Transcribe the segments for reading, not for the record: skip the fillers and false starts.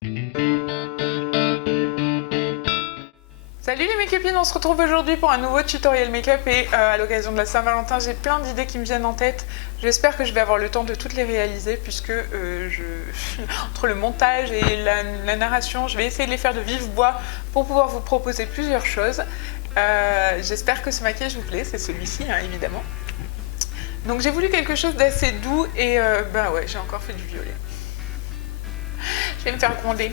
Salut les make-upines, on se retrouve aujourd'hui pour un nouveau tutoriel make-up et à l'occasion de la Saint-Valentin, j'ai plein d'idées qui me viennent en tête. J'espère que je vais avoir le temps de toutes les réaliser puisque entre le montage et la narration, je vais essayer de les faire de vive voix pour pouvoir vous proposer plusieurs choses. J'espère que ce maquillage vous plaît, c'est celui-ci hein, évidemment. Donc j'ai voulu quelque chose d'assez doux et bah ouais, j'ai encore fait du violet. Je vais me faire gronder.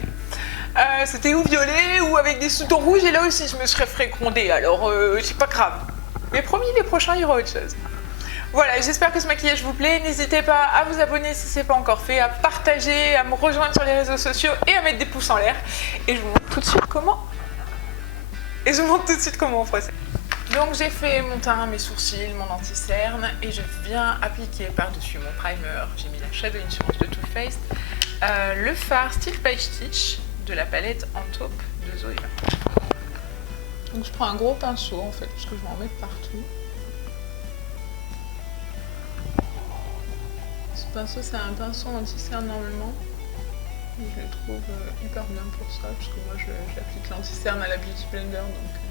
C'était ou violet ou avec des sous-tons rouges et là aussi je me serais fait gronder, alors c'est pas grave. Mais promis, les prochains il y aura autre chose. Voilà, j'espère que ce maquillage vous plaît. N'hésitez pas à vous abonner si ce n'est pas encore fait, à partager, à me rejoindre sur les réseaux sociaux et à mettre des pouces en l'air. Et je vous montre tout de suite comment. On procède. Donc j'ai fait mon teint, mes sourcils, mon anti-cerne et je viens appliquer par-dessus mon primer. J'ai mis la Shadow Insurance de Too Faced, le fard Stitch by Stitch de la palette en taupe de Zoeva. Donc je prends un gros pinceau en fait, parce que je vais en mettre partout. Ce pinceau c'est un pinceau anti-cerne normalement. Je le trouve hyper bien pour ça, parce que moi j'applique l'anti-cerne à la Beauty Blender. Donc,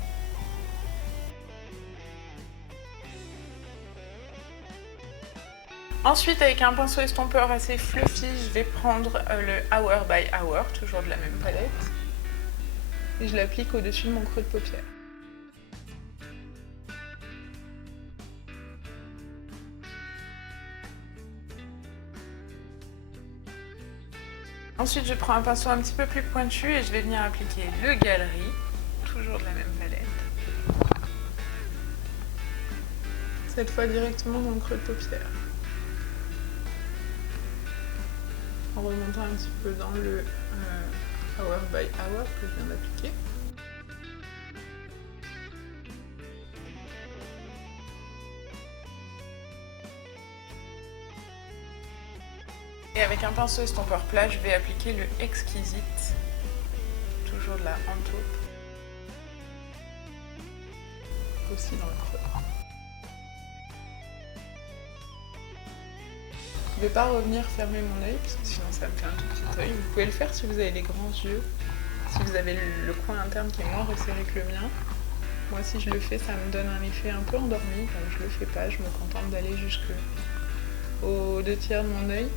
Ensuite, avec un pinceau estompeur assez fluffy, je vais prendre le Hour by Hour, toujours de la même palette. Et je l'applique au-dessus de mon creux de paupière. Ensuite, je prends un pinceau un petit peu plus pointu et je vais venir appliquer le Galerie, toujours de la même palette. Cette fois directement dans le creux de paupière. En remontant un petit peu dans le Hour by Hour que je viens d'appliquer. Et avec un pinceau estompeur plat, je vais appliquer le Exquisite, toujours de la en taupe, aussi dans le creux. Je ne vais pas revenir fermer mon œil, parce que sinon ça me fait un tout petit œil. Vous pouvez le faire si vous avez les grands yeux, si vous avez le coin interne qui est moins resserré que le mien. Moi si je le fais, ça me donne un effet un peu endormi, donc je le fais pas, je me contente d'aller jusqu'aux 2/3 de mon œil.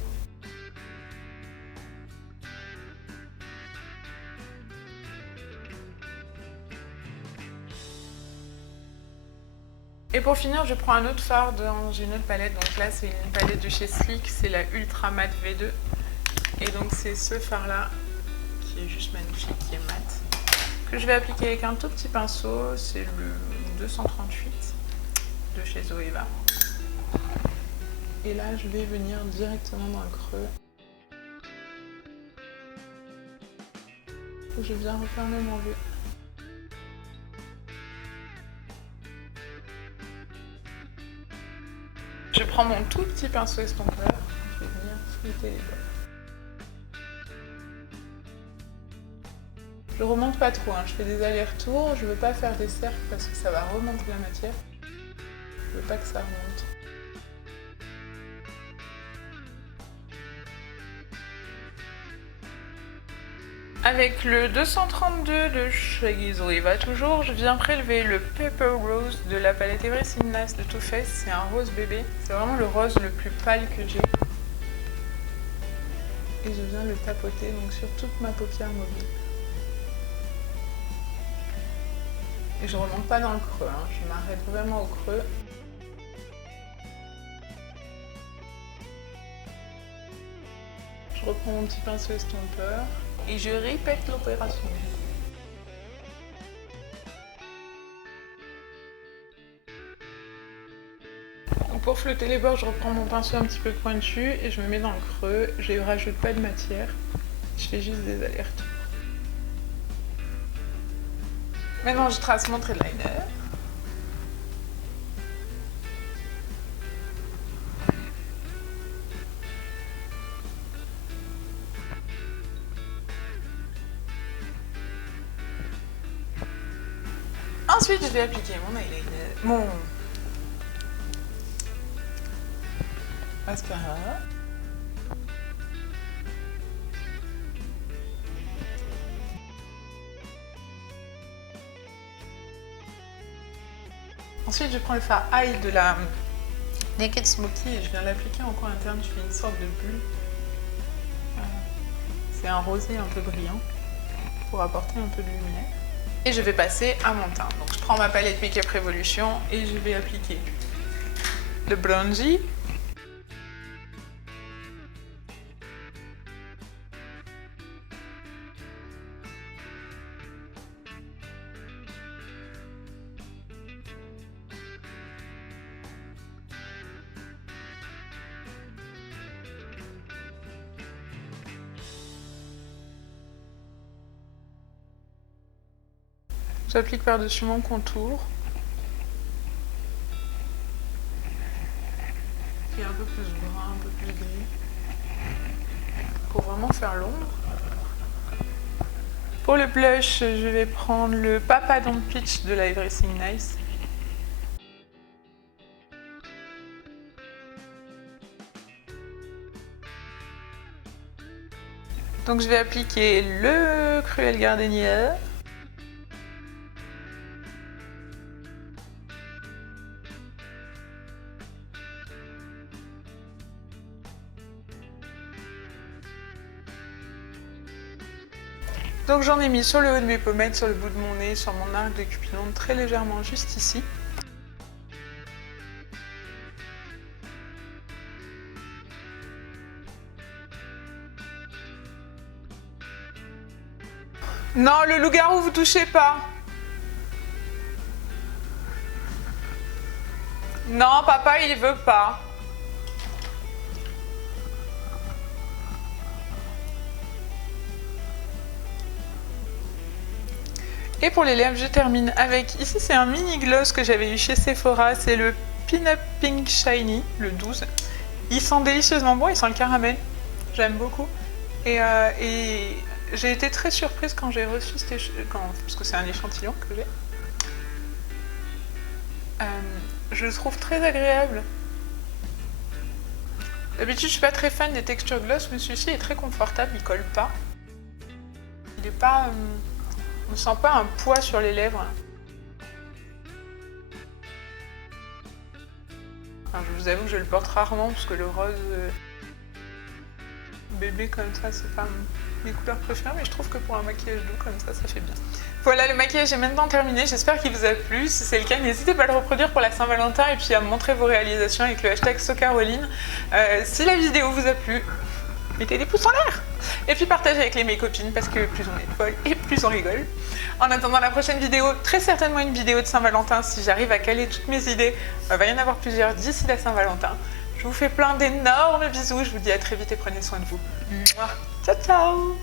Et pour finir, je prends un autre fard dans une autre palette. Donc là, c'est une palette de chez Sleek, c'est la Ultra Matte V2. Et donc c'est ce fard là, qui est juste magnifique, qui est mat, que je vais appliquer avec un tout petit pinceau. C'est le 238 de chez Zoeva. Et là, je vais venir directement dans le creux. Je viens refermer mon jeu. Je prends mon tout petit pinceau estompeur, je vais venir flouter les bords. Je remonte pas trop, hein. Je fais des allers-retours, je veux pas faire des cercles parce que ça va remonter la matière. Je veux pas que ça remonte. Avec le 232 de chez Zoeva toujours, je viens prélever le Pepper Rose de la palette Everything Nice de Too Faced. C'est un rose bébé, c'est vraiment le rose le plus pâle que j'ai. Et je viens le tapoter donc sur toute ma paupière mobile. Et je remonte pas dans le creux, hein. Je m'arrête vraiment au creux. Je reprends mon petit pinceau estompeur. Et je répète l'opération. Donc pour flotter les bords, je reprends mon pinceau un petit peu pointu et je me mets dans le creux. Je ne rajoute pas de matière. Je fais juste des allers-retours. Maintenant, je trace mon trait de liner. Ensuite, je vais appliquer mon eyeliner, mon mascara. Ensuite, je prends le fard eye de la Naked Smoky et je viens l'appliquer en coin interne. Je fais une sorte de bulle. C'est un rosé un peu brillant pour apporter un peu de lumière. Et je vais passer à mon teint. Donc je prends ma palette Make Up Revolution et je vais appliquer le bronzy. J'applique par-dessus mon contour. Qui est un peu plus brun, un peu plus gris. Pour vraiment faire l'ombre. Pour le blush, je vais prendre le Papa Don't Peach de la Everything Nice. Donc je vais appliquer le Cruel Gardenia. Donc j'en ai mis sur le haut de mes pommettes, sur le bout de mon nez, sur mon arc de Cupidon, très légèrement juste ici. Non, le loup-garou, vous touchez pas. Non, papa, il veut pas. Et pour les lèvres, je termine avec, ici c'est un mini gloss que j'avais eu chez Sephora, c'est le Pin-Up Pink Shiny, le 12. Il sent délicieusement bon, il sent le caramel, j'aime beaucoup. Et j'ai été très surprise quand j'ai reçu cet échantillon, parce que c'est un échantillon que j'ai. Je le trouve très agréable. D'habitude, je suis pas très fan des textures gloss, mais celui-ci est très confortable, il colle pas. Il est pas... on ne sent pas un poids sur les lèvres. Enfin, je vous avoue que je le porte rarement parce que le rose bébé comme ça, c'est pas mes couleurs préférées, mais je trouve que pour un maquillage doux comme ça fait bien. Voilà, le maquillage est maintenant terminé, j'espère qu'il vous a plu. Si c'est le cas, n'hésitez pas à le reproduire pour la Saint-Valentin et puis à me montrer vos réalisations avec le hashtag SoCaroline. Si la vidéo vous a plu, mettez des pouces en l'air et puis partagez avec mes copines parce que plus on est folles et plus on rigole. En attendant la prochaine vidéo, très certainement une vidéo de Saint-Valentin, si j'arrive à caler toutes mes idées, va y en avoir plusieurs d'ici la Saint-Valentin. Je vous fais plein d'énormes bisous, je vous dis à très vite et prenez soin de vous. Ciao ciao.